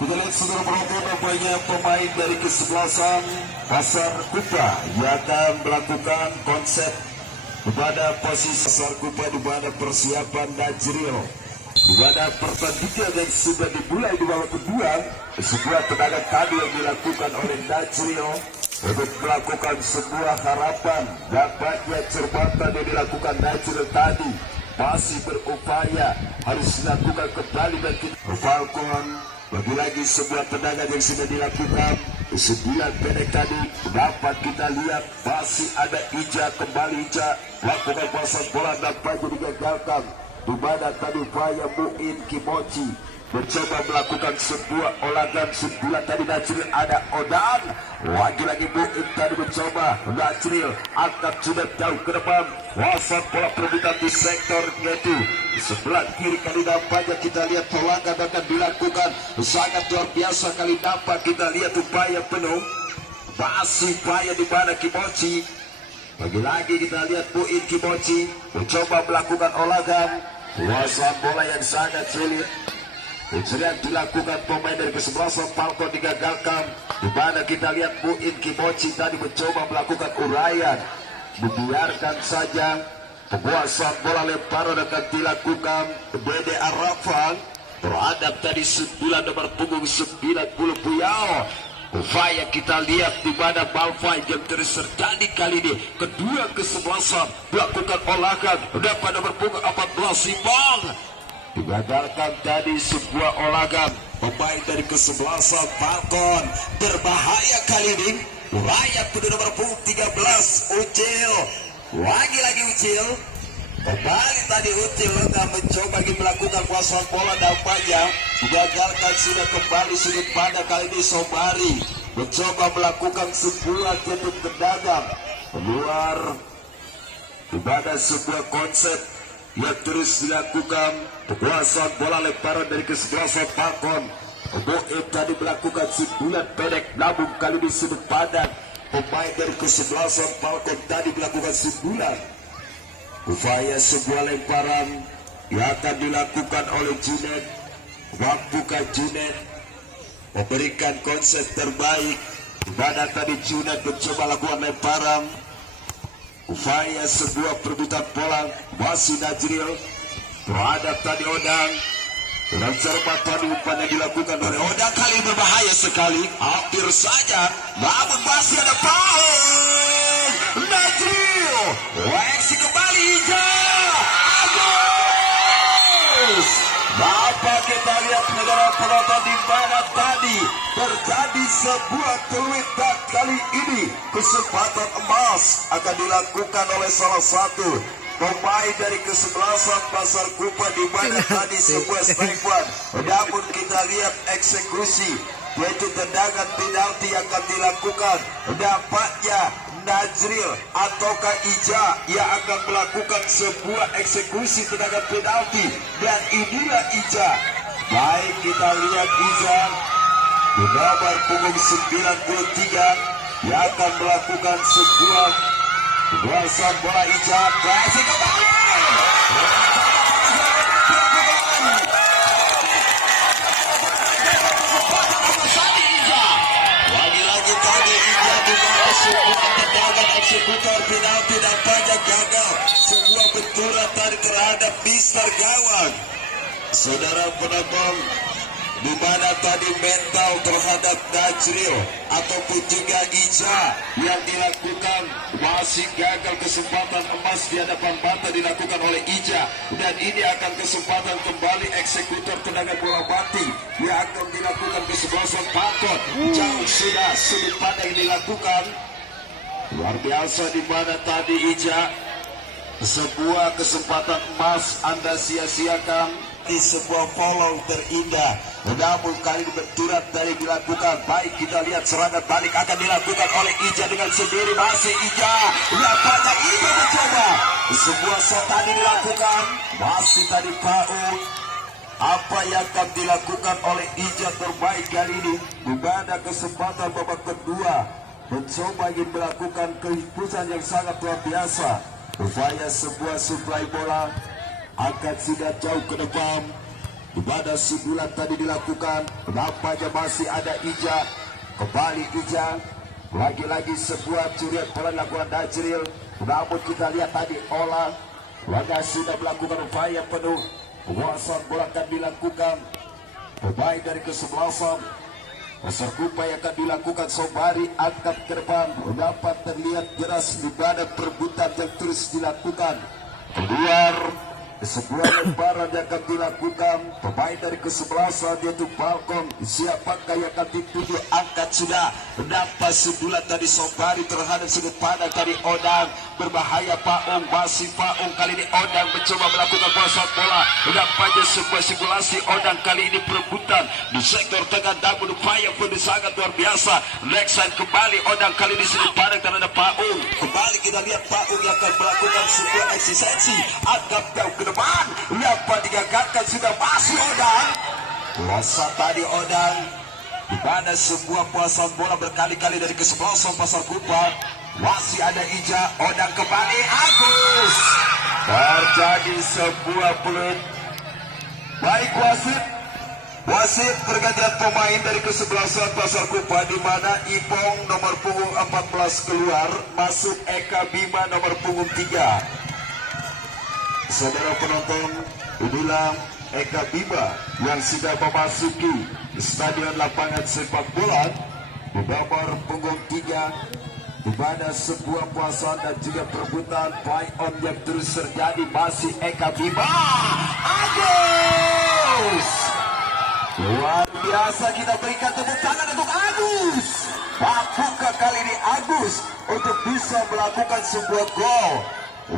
Kita lihat saudara penonton, banyak pemain dari kesebelasan Pasar Kupa yang akan melakukan konsep kepada posisi Pasar Kupa di mana persiapan Najril, di mana pertandingan yang sudah dimulai di babak kedua. Sebuah tendangan tadi yang dilakukan oleh Najril untuk melakukan sebuah harapan dapatnya cermatan yang dilakukan Najril tadi. Masih berupaya harus dilakukan kembali dan Falcon. Lagi-lagi sebuah tendangan yang sudah dilakukan 9 pendek tadi dapat kita lihat masih ada Ija, kembali Ija lakukan pasang bola dapat digagalkan di mana tadi upaya Muin Kimochi mencoba melakukan sebuah olahan 9 tadi. Najril ada Odan, lagi-lagi Muin tadi mencoba. Najril angkat sudah jauh ke depan, pasang bola perebutan di sektor yaitu sebelah kiri. Kali nampaknya kita lihat pelanggan akan dilakukan sangat luar biasa. Kali nampak kita lihat upaya penuh masih upaya di mana Kimochi. Lagi-lagi kita lihat Muin Kimochi mencoba melakukan olahan pasang bola yang sangat sulit. Yang dilakukan pemain dari kesebelasan Falcon digagalkan, di mana kita lihat Muin Kimochi tadi mencoba melakukan uraian, dibiarkan saja. Penguasaan bola lemparan akan dilakukan Dede Arafan terhadap tadi 9 nomor punggung 90 Puyao. Upaya kita lihat di mana Malphite yang terus terjadi kali ini. Kedua kesebelasan melakukan olahan dapat nomor punggung 14 Simbang. Digagalkan tadi sebuah olahan pemain dari kesebelasan Falcon. Berbahaya kali ini. Uraian pada nomor punggung 13 Ucil. Lagi-lagi Ucil. Kembali tadi Ucil mencoba melakukan kuasaan bola dampaknya digagalkan. Sudah kembali sudut pada kali ini Sobari mencoba melakukan sebuah jatuh tendangan keluar di mana sebuah konsep yang terus dilakukan. Penguasaan bola lemparan dari kesebelasan Falcon. Muin tadi melakukan 9 pendek namun kali ini sudut padan pemain dari kesebelasan Falcon tadi melakukan 9. Upaya sebuah lemparan yang akan dilakukan oleh Junet. Waktukah Junet memberikan konsep terbaik di mana tadi Junet mencoba lakukan lemparan. Upaya sebuah perebutan bola masih Najril terhadap tadi Odang. Dan cermat tadi umpan yang dilakukan oleh Odang kali berbahaya sekali, hampir saja namun masih ada foul. Najril reaksi kembali Ija Agus. Dapat kita lihat negara penonton di mana tadi terjadi sebuah tweet dan kali ini kesempatan emas akan dilakukan oleh salah satu pemain dari kesebelasan Pasar Kupa di mana tadi sebuah strike. Namun kita lihat eksekusi yaitu tendangan penalti yang akan dilakukan. Dapatnya Najril ataukah Ija yang akan melakukan sebuah eksekusi tendangan penalti, dan inilah Ija. Baik kita lihat Ija di nomor punggung 93 yang akan melakukan sebuah kuasaan bola. Ija kasih kembali. Lagi-lagi tadi Ija dimana sebuah tendangan eksekutor penalti dan banyak gagal. Sebuah benturan tadi terhadap Mister Gawang. Saudara penonton, di mana tadi mental terhadap Najril ataupun juga Ija yang dilakukan masih gagal. Kesempatan emas di hadapan mata dilakukan oleh Ija, dan ini akan kesempatan kembali eksekutor tendangan bola mati yang akan dilakukan kesebelasan Falcon. Jauh sudah sudut pandang dilakukan luar biasa di mana tadi Ija sebuah kesempatan emas Anda sia-siakan di sebuah follow terindah. Namun kali ini benturan tadi dilakukan. Baik kita lihat serangan balik akan dilakukan oleh Ija dengan sendiri. Masih Ija nampaknya Ija mencoba sebuah shot tadi dilakukan. Masih tadi Paul. Apa yang akan dilakukan oleh Ija terbaik kali ini di mana kesempatan babak kedua mencoba ingin melakukan kehidupan yang sangat luar biasa. Upaya sebuah suplai bola angkat sudah jauh ke depan. di mana sundulan tadi dilakukan. Nampaknya masih ada Ija, kembali Ija, lagi-lagi sebuah curian bola dilakukan Najril. Namun kita lihat tadi Ola Laga sudah melakukan upaya penuh. Penguasaan bola akan dilakukan pemain dari kesebelasan. Pasar Kupa yang akan dilakukan Sobari angkat ke depan. Dapat terlihat jelas di mana perebutan yang terus dilakukan. Keluar sebuah lebaran yang akan dilakukan pemain dari kesebelasan yaitu Balkon. Siapakah yang akan dituju? Angkat sudah dapat sundulan tadi Sobari terhadap sudut pandang tadi Odang. Berbahaya Paung, masih Paung kali ini Odang mencoba melakukan bola. Nampaknya sebuah simulasi Odang kali ini perebutan di sektor tengah, namun upaya pun sangat luar biasa. Reksan kembali Odang kali ini sudut pandang terhadap Paung. Kembali kita lihat Paung yang akan melakukan sebuah eksistensi. Anggap jauh ke depan, dapat digagalkan sudah masih Odang. Kuasa tadi Odang di mana sebuah puasan bola berkali-kali dari kesebelasan Pasar Kupa. Masih ada Ija, Odang kembali, Agus. Terjadi sebuah peluit. Baik wasit pergantian pemain dari kesebelasan Pasar Kupa, di mana Ipong nomor punggung 14 keluar, masuk Eka Bima nomor punggung 3. Saudara penonton, inilah Eka Bima yang sudah memasuki stadion lapangan sepak bola di nomor punggung 3. Di mana sebuah puasan dan juga perebutan play on yang terus terjadi. Masih Eka Bima, Agus. Luar biasa, kita berikan tepuk tangan untuk Agus. Mampukah kali ini Agus untuk bisa melakukan sebuah gol?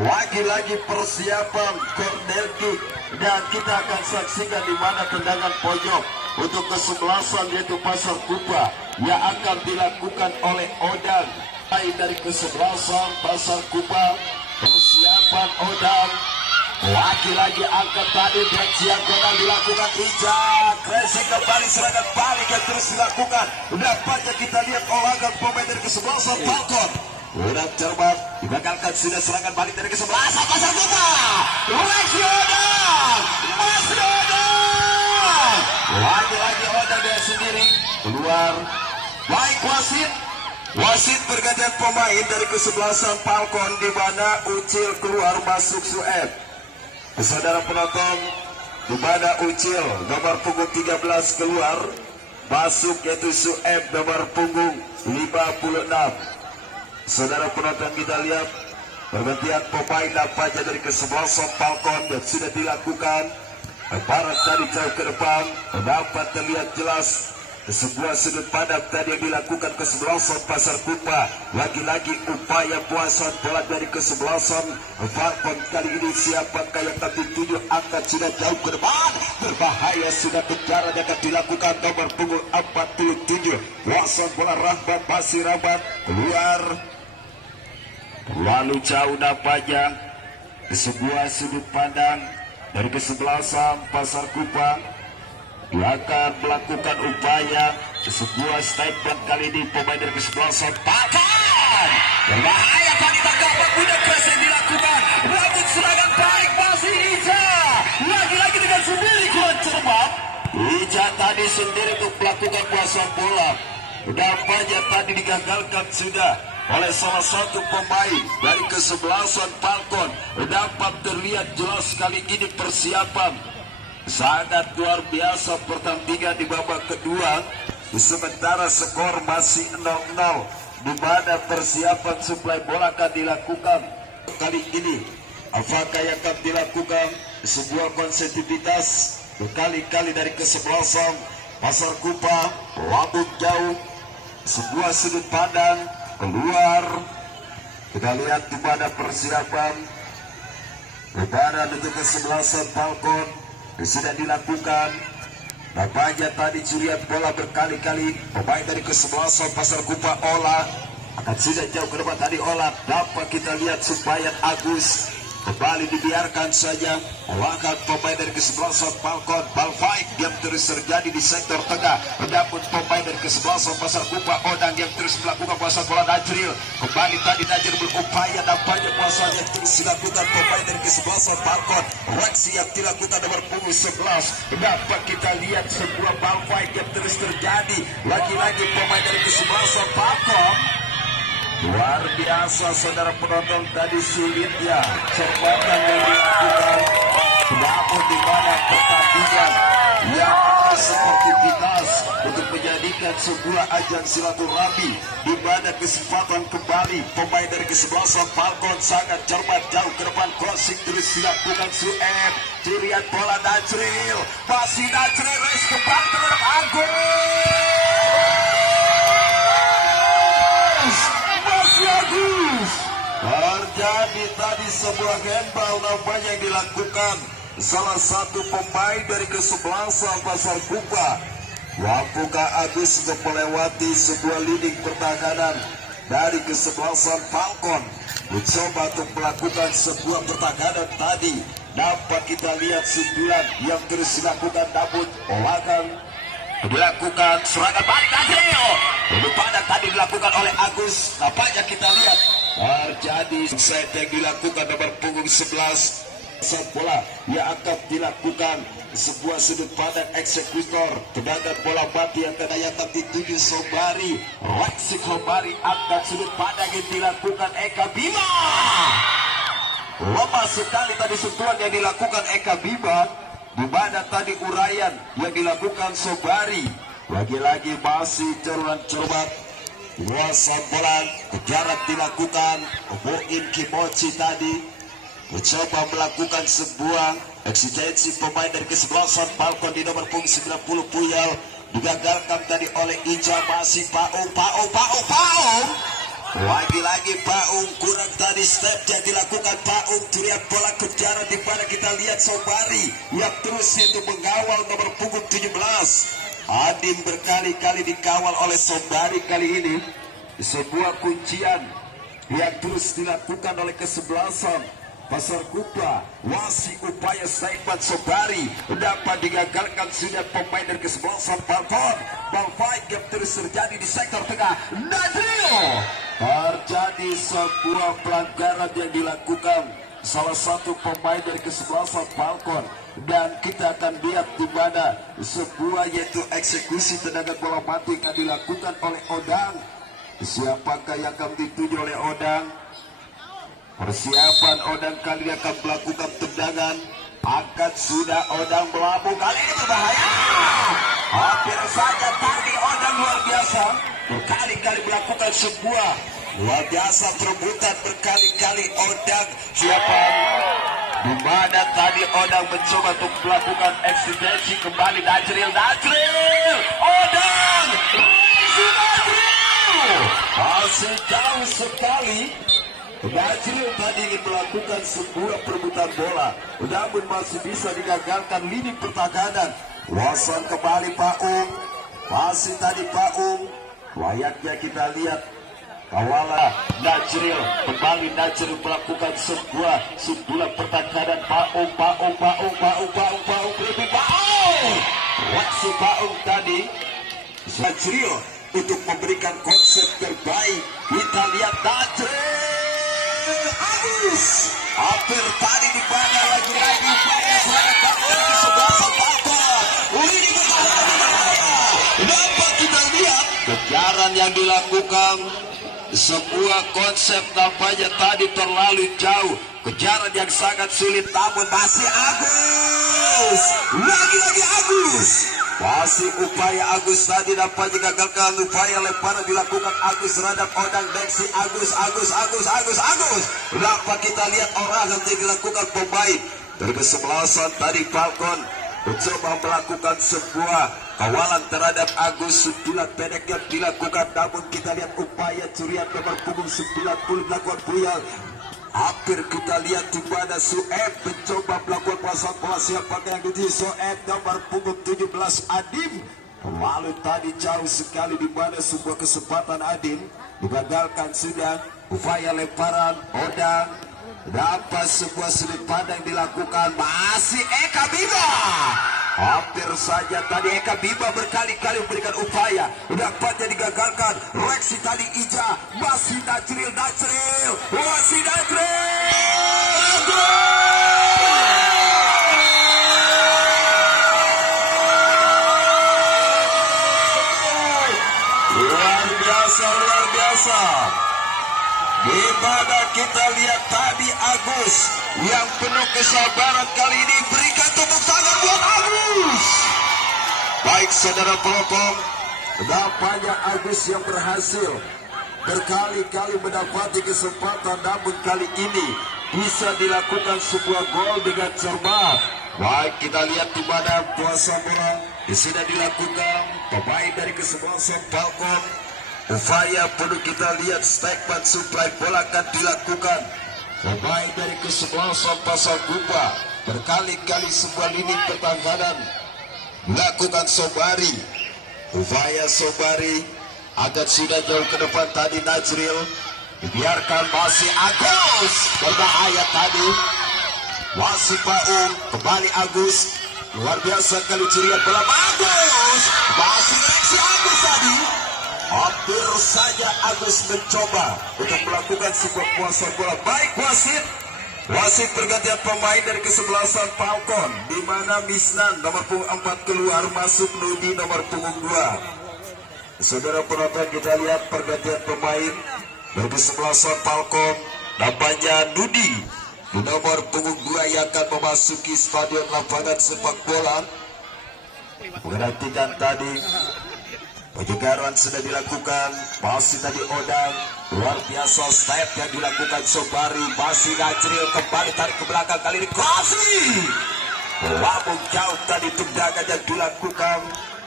Lagi-lagi persiapan corner kick, dan kita akan saksikan di mana tendangan pojok untuk kesebelasan yaitu Pasar Kupa yang akan dilakukan oleh Odang. Dari kesebelasan Pasar Kupa, persiapan Odang. Lagi-lagi angkat tadi Brexian Godang dilakukan Ija. Kresek kembali, serangan balik yang terus dilakukan. Dapatnya kita lihat olahan pemain dari kesebelasan Falcon. Udah cermat, digagalkan sudah serangan balik dari kesebelasan Pasar Kupa. Odang, masih Odang. Lagi-lagi Odang dia sendiri keluar. Baik wasit pergantian pemain dari kesebelasan Falcon, di mana Ucil keluar masuk Sueb. Saudara penonton, di mana Ucil nomor punggung 13 keluar masuk yaitu Sueb nomor punggung 56. Saudara penonton, kita lihat pergantian pemain nampaknya dari kesebelasan Falcon yang sudah dilakukan. Barat tadi jauh ke depan, dapat terlihat jelas sebuah sudut pandang tadi yang dilakukan kesebelasan Pasar Kupa. Lagi-lagi upaya puasan bola dari kesebelasan Falcon kali ini. Siapakah yang akan dituju? Angkat sudah jauh ke depan, berbahaya sudah kejaran yang akan dilakukan nomor punggung 47. Puasan bola Rahmat, masih Rahmat keluar, lalu jauh nampaknya sebuah sudut pandang dari kesebelasan Pasar Kupa. Dia akan melakukan upaya sebuah statement kali ini pemain dari kesebelasan Falcon. Berbahaya tadi tanggapan mudah keras yang dilakukan. Rambut serangan baik masih Ija. Lagi-lagi dengan sendiri kurang cermat. Ija tadi sendiri untuk melakukan puasan bola. Nampaknya tadi digagalkan sudah oleh salah satu pemain dari kesebelasan Falcon. Dapat terlihat jelas kali ini persiapan sangat luar biasa pertandingan di babak kedua. Sementara skor masih 0-0, di mana persiapan suplai bola akan dilakukan kali ini. Apakah yang akan dilakukan sebuah konsekuensitas berkali-kali dari kesebelasan Pasar Kupa? Lambung jauh, sebuah sudut pandang keluar. Kita lihat di mana persiapan lebaran untuk kesebelasan Falcon sudah dilakukan. Nampaknya tadi curian bola berkali-kali pemain dari kesebelasan Pasar Kupa. Ola akan sudah jauh ke depan tadi Ola. Dapat kita lihat supaya Agus kembali dibiarkan saja. Melakukan pemain dari kesebelasan Falcon. Ball fight yang terus terjadi di sektor tengah. Adapun pemain dari kesebelasan Pasar Kupa Odang yang terus melakukan kuasa bola Najril. Kembali tadi Najril berupaya, nampaknya kuasanya terus dilakukan pemain dari kesebelasan Falcon. Reaksi yang dilakukan nomor punggung 11. Dapat kita lihat sebuah ball fight yang terus terjadi. Lagi-lagi pemain dari kesebelasan Falcon. Luar biasa saudara penonton, tadi sulitnya cerbatan yang dilakukan. Namun di mana pertandingan yang sportivitas untuk menjadikan sebuah ajang silaturahmi, di mana kesempatan kembali pemain dari kesebelasan Falcon sangat cermat jauh ke depan, crossing terus dilakukan Sueb. Cirian bola Najril, masih Najril race kembali terhadap Agus. Terjadi tadi sebuah handball nampaknya yang dilakukan salah satu pemain dari kesebelasan Pasar Kupa. Mampukah Agus untuk melewati sebuah leading pertahanan dari kesebelasan Falcon? Mencoba untuk melakukan sebuah pertahanan tadi. Dapat kita lihat sundulan yang terus dilakukan, namun olahkan dilakukan serangan balik Najril. Padat tadi dilakukan oleh Agus. Nampaknya kita lihat terjadi set yang dilakukan nomor punggung 11. Saat bola yang akan dilakukan sebuah sudut pandang eksekutor, tendangan bola mati yang akan dituju Sobari. Reaksi Sobari angkat sudut pandang yang dilakukan Eka Bima. Lemah sekali tadi sentuhan yang dilakukan Eka Bima, di mana tadi uraian yang dilakukan Sobari. Lagi-lagi masih cermat kuasa bola, kejaran dilakukan Boin Kimochi tadi mencoba melakukan sebuah eksistensi pemain dari kesebelasan Falcon di nomor punggung 90 Puyal, digagalkan tadi oleh Ija. Masih Paung. Lagi-lagi Paung kurang tadi step yang dilakukan Paung. Curian bola kejaran di mana kita lihat Sobari yang terus itu mengawal nomor punggung 17. Adim berkali-kali dikawal oleh Sobari. Kali ini sebuah kuncian yang terus dilakukan oleh kesebelasan Pasar Kupa. Wasi upaya Saiman Sobari dapat digagalkan sudah pemain dari kesebelasan Falcon. Ball fight yang terus terjadi di sektor tengah. Najril, terjadi sebuah pelanggaran yang dilakukan salah satu pemain dari kesebelasan Falcon, dan kita akan lihat di mana sebuah yaitu eksekusi tendangan bola mati yang dilakukan oleh Odang. Siapakah yang akan dituju oleh Odang? Persiapan Odang kali ini akan melakukan tendangan. Angkat sudah Odang melambung, kali ini berbahaya. Hampir saja tadi Odang luar biasa, berkali-kali melakukan sebuah luar biasa perebutan, berkali-kali Odang siapan. Di mana tadi Odang mencoba untuk melakukan eksistensi kembali. Najril Odang masih jauh sekali. Najril tadi ingin melakukan sebuah perebutan bola, namun masih bisa digagalkan lini pertahanan. Wasan kembali Paung, masih tadi Paung. Layaknya kita lihat kawalan Najril, kembali Najril melakukan sebuah sundulan pertahanan. Paung lebih Paung. Reaksi Paung tadi Najril untuk memberikan konsep terbaik. Kita lihat Najril Agus hampir tadi di mana lagi-lagi upaya serangan dari kesebelasan Falcon. Ini berbahaya. Dapat kita lihat kejaran yang dilakukan, sebuah konsep nampaknya tadi terlalu jauh. Kejaran yang sangat sulit, namun masih Agus. Lagi-lagi Agus. Masih upaya Agus tadi nampaknya gagalkan. Upaya lemparan dilakukan Agus terhadap Odang. Deksi Agus. Dapat kita lihat orang yang dilakukan pemain dari kesebelasan tadi Falcon mencoba melakukan sebuah kawalan terhadap Agus. Sundulan pendek yang dilakukan, namun kita lihat upaya curian nomor punggung 90 dilakukan Puyal. Hampir kita lihat di mana Sueb mencoba melakukan pasang bola. Siapakah yang dituju? Sueb nomor punggung 17 Adim. Lalu tadi jauh sekali di mana sebuah kesempatan Adim digagalkan sudah. Upaya lemparan Odang Dapat sebuah sudut pandang dilakukan, masih Eka Bima. Hampir saja tadi Eka Bima berkali-kali memberikan upaya, dapatnya digagalkan. Reaksi tadi Ija, masih Najril, masih Najril. Luar biasa. Di mana kita lihat tadi Agus yang penuh kesabaran, kali ini berikan tepuk tangan buat Agus. Baik saudara penonton, nampaknya Agus yang berhasil berkali-kali mendapati kesempatan, namun kali ini bisa dilakukan sebuah gol dengan cermat. Baik, kita lihat di mana puasa bola sudah dilakukan pemain dari kesebelasan Falcon. Upaya perlu kita lihat, statement supply bola akan dilakukan pemain dari kesebelasan Pasar Kupa. Berkali-kali sebuah lini pertahanan dilakukan Sobari. Upaya Sobari agak sudah jauh ke depan tadi Najril, dibiarkan masih Agus, berbahaya tadi. Masih Paung, kembali Agus, luar biasa kali curian bola Agus, masih reaksi Agus tadi. Hampir saja Agus mencoba untuk melakukan sebuah puasa bola. Baik wasit pergantian pemain dari kesebelasan Falcon, di mana Misnan nomor punggung 4 keluar, masuk Nudi nomor punggung 2. Saudara penonton, kita lihat pergantian pemain dari kesebelasan Falcon, namanya Nudi di nomor punggung 2 yang akan memasuki stadion lapangan sepak bola. Menggantikan tadi penyegaran sudah dilakukan, masih tadi Odang, luar biasa step yang dilakukan Sobari, masih Najril kembali tarik ke belakang, kali ini kasih lambung jauh tadi tendangan yang dilakukan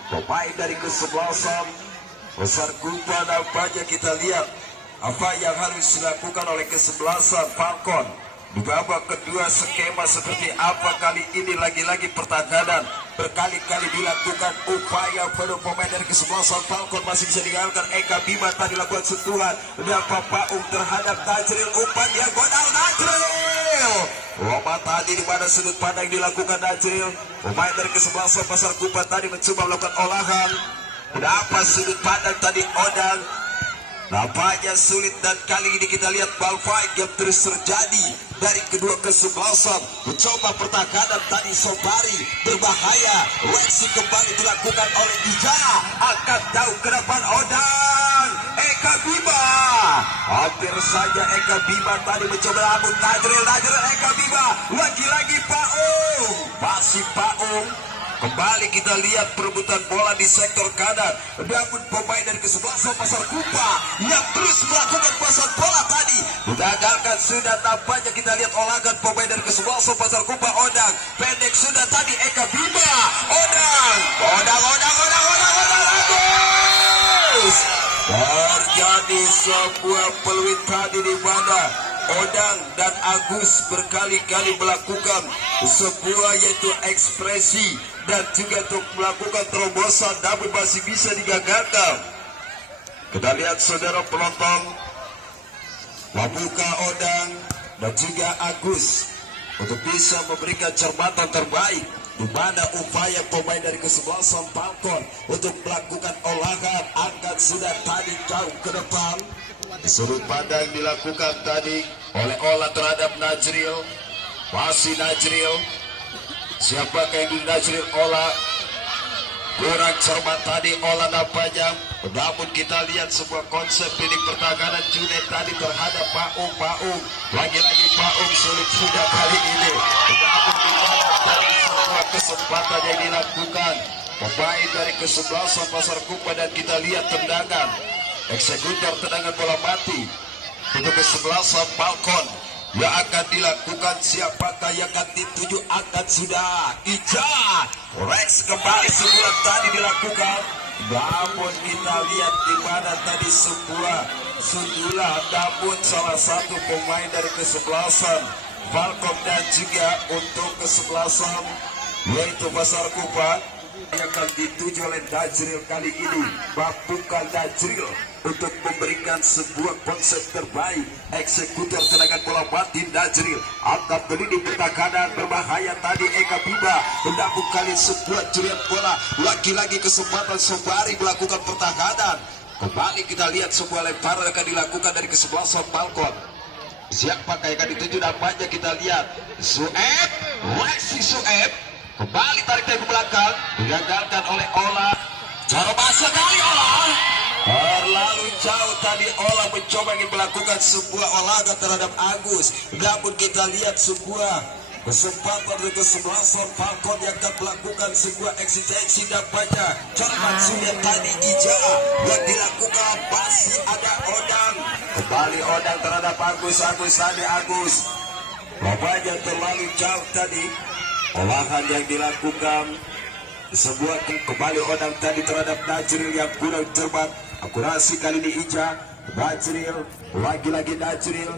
pemain dari kesebelasan Pasar Kupa. Nampaknya kita lihat apa yang harus dilakukan oleh kesebelasan Falcon di babak kedua. Skema seperti apa kali ini, lagi-lagi pertahanan berkali-kali dilakukan upaya pada pemain dari kesebelasan Falcon, masih bisa digagalkan. Eka Bima tadi lakukan sentuhan dan Paung terhadap Najril, umpan diagonal Najril. Lomba tadi di mana sudut pandang dilakukan Najril. Pemain dari kesebelasan Pasar Kupa tadi mencoba melakukan olahan, dapat sudut pandang tadi Odang. Nampaknya sulit, dan kali ini kita lihat ball fight yang terus terjadi dari kedua kesebelasan. Mencoba pertahanan tadi Sobari, berbahaya. Reaksi kembali dilakukan oleh Ija, akan jauh ke depan Odang. Eka Bima, hampir saja Eka Bima tadi mencoba rambut Najril, Eka Bima, lagi-lagi Paung, masih Paung. Kembali kita lihat perebutan bola di sektor kanan, namun pemain dari kesebelasan Pasar Kupa yang terus melakukan pasang bola tadi digagalkan. Sudah nampaknya kita lihat olahan pemain dari kesebelasan Pasar Kupa. Odang pendek sudah tadi, Eka Bima, Odang Agus. Terjadi sebuah peluit tadi di mana Odang dan Agus berkali-kali melakukan sebuah yaitu ekspresi dan juga untuk melakukan terobosan, namun masih bisa digagalkan. Kita lihat saudara penonton, membuka Odang dan juga Agus untuk bisa memberikan cermatan terbaik, di mana upaya pemain dari kesebelasan Falcon untuk melakukan olahan angkat sudah tadi jauh ke depan. Sudut pandang dilakukan tadi oleh olah terhadap Najril, masih Najril. Siapakah yang di Najril olah? Kurang cermat tadi olah nampaknya. Namun kita lihat sebuah konsep ini pertahanan Junet tadi terhadap Paung. Lagi-lagi Paung sulit sudah kali ini. Namun tadi semua kesempatan yang dilakukan pemain dari kesebelasan Pasar Kupa, dan kita lihat tendangan eksekutor tendangan bola mati untuk kesebelasan Falcon yang akan dilakukan. Siapakah yang akan dituju? Akan sudah Ija, Rex kembali sebulan tadi dilakukan, namun kita lihat di mana tadi sebuah sundulan, namun salah satu pemain dari kesebelasan Falcon dan juga untuk kesebelasan yaitu Pasar Kupa yang akan dituju oleh Najril kali ini. Bapukan Najril untuk memberikan sebuah konsep terbaik. Eksekutor serangan bola Martin Najril angkat melini pertahanan berbahaya tadi. Eka Bima mendapuk kali sebuah curian bola. Lagi-lagi kesempatan Sobari melakukan pertahanan. Kembali kita lihat sebuah lemparan akan dilakukan dari kesebelasan Falcon. Siapa yang akan dituju namanya kita lihat. Sueb, Lexi Sueb kembali tarik dari belakang, digagalkan oleh Ola. Coba sekali Ola. Terlalu jauh tadi Ola mencoba ingin melakukan sebuah olahraga terhadap Agus. Namun kita lihat sebuah kesempatan untuk kesebelasan Falcon yang akan melakukan sebuah eksistensi nampaknya. Cermat sudah tadi Ija yang dilakukan, masih ada Odang. Kembali Odang terhadap Agus tadi Agus. Bapaknya terlalu jauh tadi. Olahan yang dilakukan sebuah kembali Odang tadi terhadap Najril yang kurang cermat. Akurasi kali ini Ija. Najril, lagi-lagi Najril.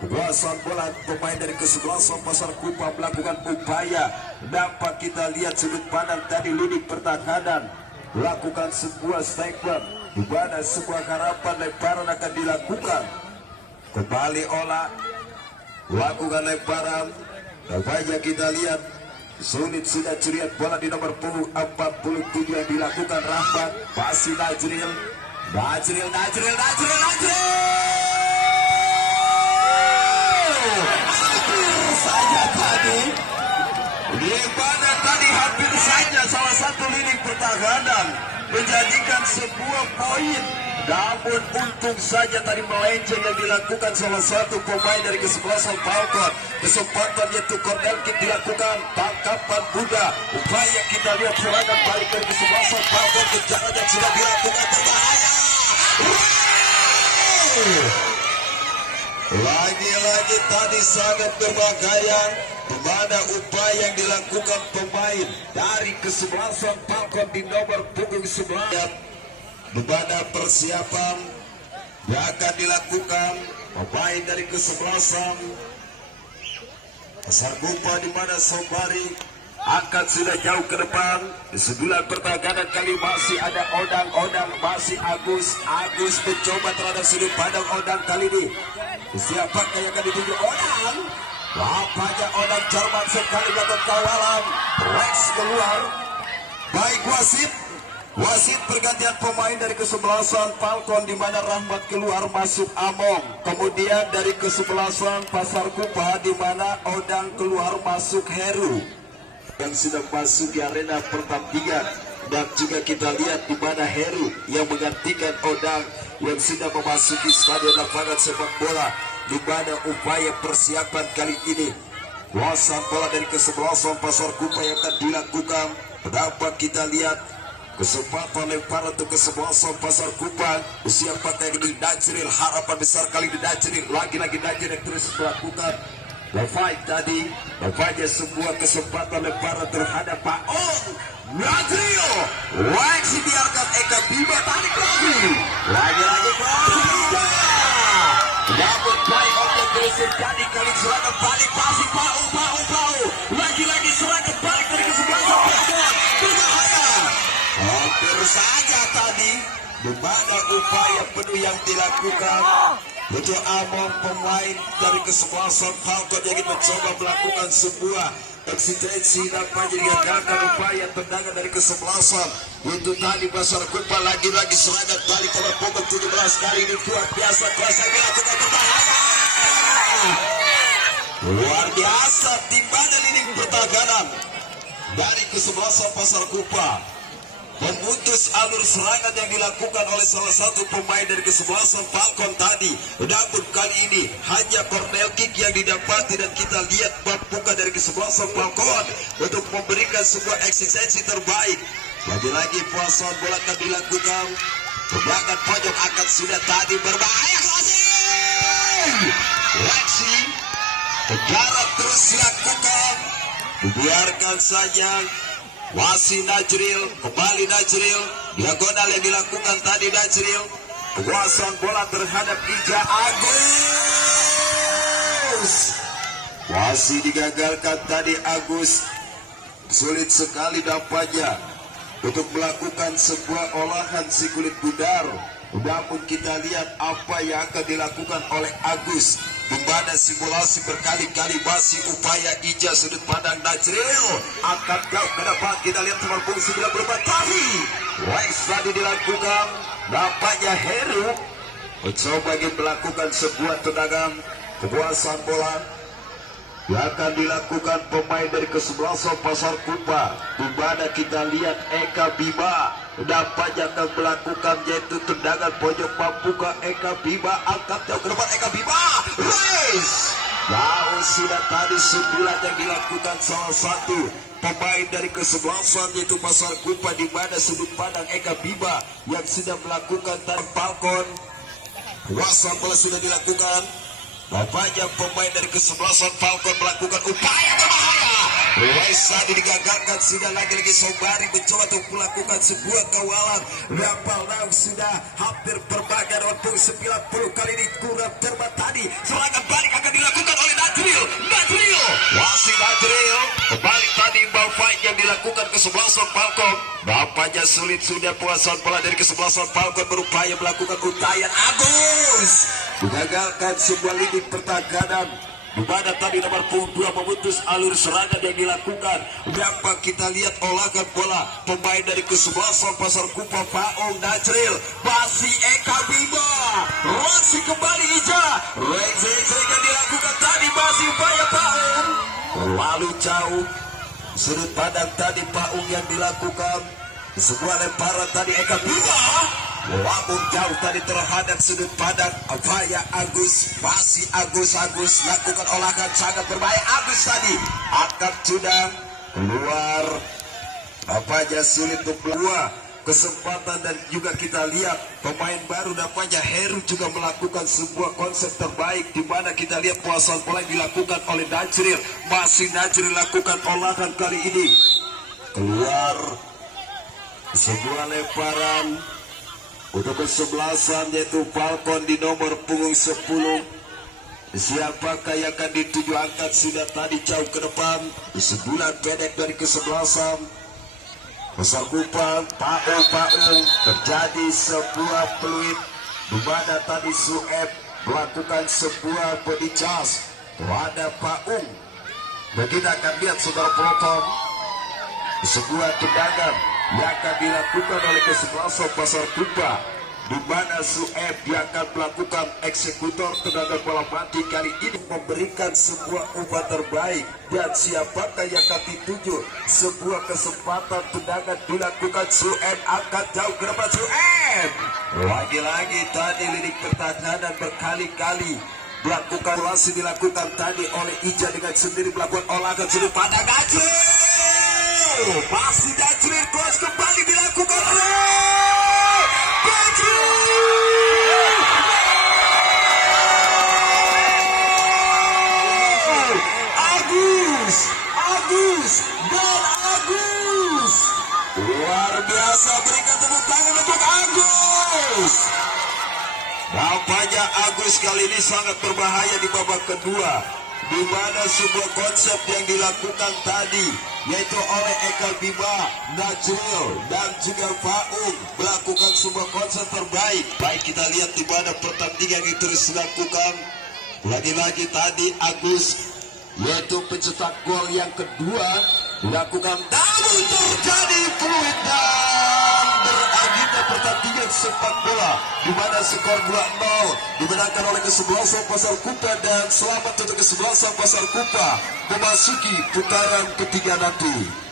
Kuasaan bola pemain dari kesebelasan Pasar Kupa melakukan upaya. Nampak kita lihat sudut pandang tadi lini pertahanan melakukan sebuah statement di mana sebuah harapan lemparan akan dilakukan. Kembali Ola lakukan lemparan. Nampaknya kita lihat sulit sudah curian bola di nomor 47 yang dilakukan Rahmat. Pasti Najril. Najril saja tadi di mana tadi hampir saja salah satu lini pertahanan menjadikan sebuah poin. Namun untung saja tadi melenceng yang dilakukan salah satu pemain dari kesebelasan Falcon. Kesempatan yaitu corner kick dilakukan, tangkapan muda. Upaya kita lihat serangan balik dari kesebelasan Falcon, kejaran yang sudah dilakukan berbahaya. Lagi-lagi tadi sangat berbahaya di mana upaya yang dilakukan pemain dari kesebelasan Falcon di nomor punggung 11. Di mana persiapan yang akan dilakukan pemain dari kesebelasan Pasar Kupa, di mana Sobari akan sudah jauh ke depan. Di sebelah pertahanan kali masih ada Odang masih Agus mencoba terhadap sudut pandang Odang kali ini. Siapakah yang akan dituju Odang? Bapaknya Odang cermat sekali melakukan kawalan. Rex keluar. Baik wasit pergantian pemain dari kesebelasan Falcon, di mana Rahmat keluar masuk Among. Kemudian dari kesebelasan Pasar Kupa, di mana Odang keluar masuk Heru yang sudah masuk di arena pertandingan. Dan juga kita lihat di mana Heru yang menggantikan Odang yang sudah memasuki stadion lapangan sepak bola. Di mana upaya persiapan kali ini kuasaan bola dari kesebelasan Pasar Kupa yang akan dilakukan. Dapat kita lihat kesempatan lemparan untuk kesebelasan Pasar Kupa. Usia pakai ini Najril, harapan besar kali ini Najril. Lagi-lagi Najril yang terus melakukan fight tadi. Nampaknya sebuah kesempatan lemparan terhadap Pak Ong. Najril Lexi biarkan Eka Bima tarik lagi. Lagi-lagi namun Pak Ong yang terus terjadi kali serangan balik pasti Pak Ong. Lagi-lagi serangan balik dari kesebelasan Falcon. Berbahaya. Hampir saja tadi di mana upaya penuh yang dilakukan untuk Among, pemain dari kesebelasan Falcon yang ingin mencoba melakukan sebuah eksistensi. Nampaknya digagalkan upaya tendangan dari kesebelasan itu tadi Pasar Kupa. Lagi-lagi serangan balik oleh pokok 17 kali ini luar biasa kuasa dilakukan berbahaya. Luar biasa di mana lini pertahanan dari kesebelasan Pasar Kupa memutus alur serangan yang dilakukan oleh salah satu pemain dari kesebelasan Falcon tadi. Namun kali ini hanya corner kick yang didapati, dan kita lihat bukan dari kesebelasan Falcon untuk memberikan sebuah eksistensi terbaik. Lagi-lagi puasaan bola akan dilakukan. Tendangan pojok akan sudah tadi berbahaya. Lexi negara terus dilakukan, dibiarkan saja. Masih Najril, kembali Najril, diagonal yang dilakukan tadi Najril. Kuasaan bola terhadap Ija Agus. Masih digagalkan tadi Agus. Sulit sekali dampaknya untuk melakukan sebuah olahan si kulit budar. Namun kita lihat apa yang akan dilakukan oleh Agus. Di mana simulasi berkali-kali masih upaya Ija sudut pandang Najril akan jauh ke depan. Kita lihat nomor punggung 9 berubah tadi. Wise tadi dilakukan. Nampaknya Heru mencoba ingin melakukan sebuah tendangan kekuasaan bola yang akan dilakukan pemain dari kesebelasan Pasar Kupa, di mana kita lihat Eka Bima dampaknya akan melakukan yaitu tendangan pojok mampuka. Eka Bima angkat jauh ke depan. Eka Bima race jauh sudah tadi sundulan yang dilakukan salah satu pemain dari kesebelasan yaitu Pasar Kupa, di mana sudut pandang Eka Bima yang sudah melakukan tadi Falcon. Kuasa bola sudah dilakukan. Bapaknya pemain dari kesebelasan Falcon melakukan upaya berbahaya. Wesa digagalkan, sudah lagi-lagi Sobari mencoba untuk melakukan sebuah kawalan. Rapal Nau sudah hampir berbagi dengan punggung 90 kali ini kurang terbang tadi. Serangan balik akan dilakukan oleh Najril. Wasit Najril kembali tadi fight yang dilakukan kesebelasan Falcon. Bapaknya sulit sudah puasan bola dari kesebelasan Falcon berupaya melakukan utayan. Agus digagalkan sebuah lini pertahanan, di mana tadi nomor punggung 2 memutus alur serangan yang dilakukan. Berapa kita lihat olahan bola pemain dari kesebelasan Pasar Kupa Paong Najril masih Eka Bima masih kembali Ija yang dilakukan tadi masih upaya Paong terlalu jauh sudut pandang tadi Paong yang dilakukan sebuah lemparan tadi Eka Bima walaupun jauh tadi terhadap sudut pandang upaya Agus. Masih Agus lakukan olahan sangat berbahaya. Agus tadi angkat sudah keluar, apanya sulit untuk keluar kesempatan. Dan juga kita lihat pemain baru namanya Heru juga melakukan sebuah konsep terbaik, di mana kita lihat puasan bola yang dilakukan oleh Najril. Masih Najril lakukan olahan kali ini keluar sebuah lemparan untuk kesebelasan yaitu Falcon di nomor punggung 10. Siapakah yang akan dituju? Angkat sudah tadi jauh ke depan. Di sebulan pendek dari kesebelasan Pasar Kupa Paung terjadi sebuah peluit, di mana tadi Sueb melakukan sebuah body charge terhadap Paung. Dan kita akan lihat saudara penonton sebuah tendangan yang akan dilakukan oleh kesebelasan Pasar Kupa, di mana Sueb yang akan melakukan eksekutor tendangan bola mati kali ini memberikan sebuah umpan terbaik. Dan siapakah yang akan dituju? Sebuah kesempatan tendangan dilakukan. Sueb angkat jauh ke depan. Sueb lagi-lagi tadi lidik pertahanan berkali-kali melakukan langsung dilakukan tadi oleh Ija dengan sendiri melakukan olahan sudut pandang. Masih Najril terus kembali dilakukan oleh Agus. Luar biasa, berikan tepuk tangan untuk Agus. Nampaknya Agus kali ini sangat berbahaya di babak kedua, di mana sebuah konsep yang dilakukan tadi yaitu oleh Eka Bima, Najril dan juga Faung melakukan sebuah konsep terbaik. Baik, kita lihat di mana pertandingan yang terus dilakukan. Lagi-lagi tadi Agus yaitu pencetak gol yang kedua dilakukan, namun terjadi peluit dan berakhirnya pertandingan sepak bola di mana skor 2-0 dimenangkan oleh kesebelasan Pasar Kupa. Dan selamat untuk kesebelasan Pasar Kupa memasuki putaran ketiga nanti.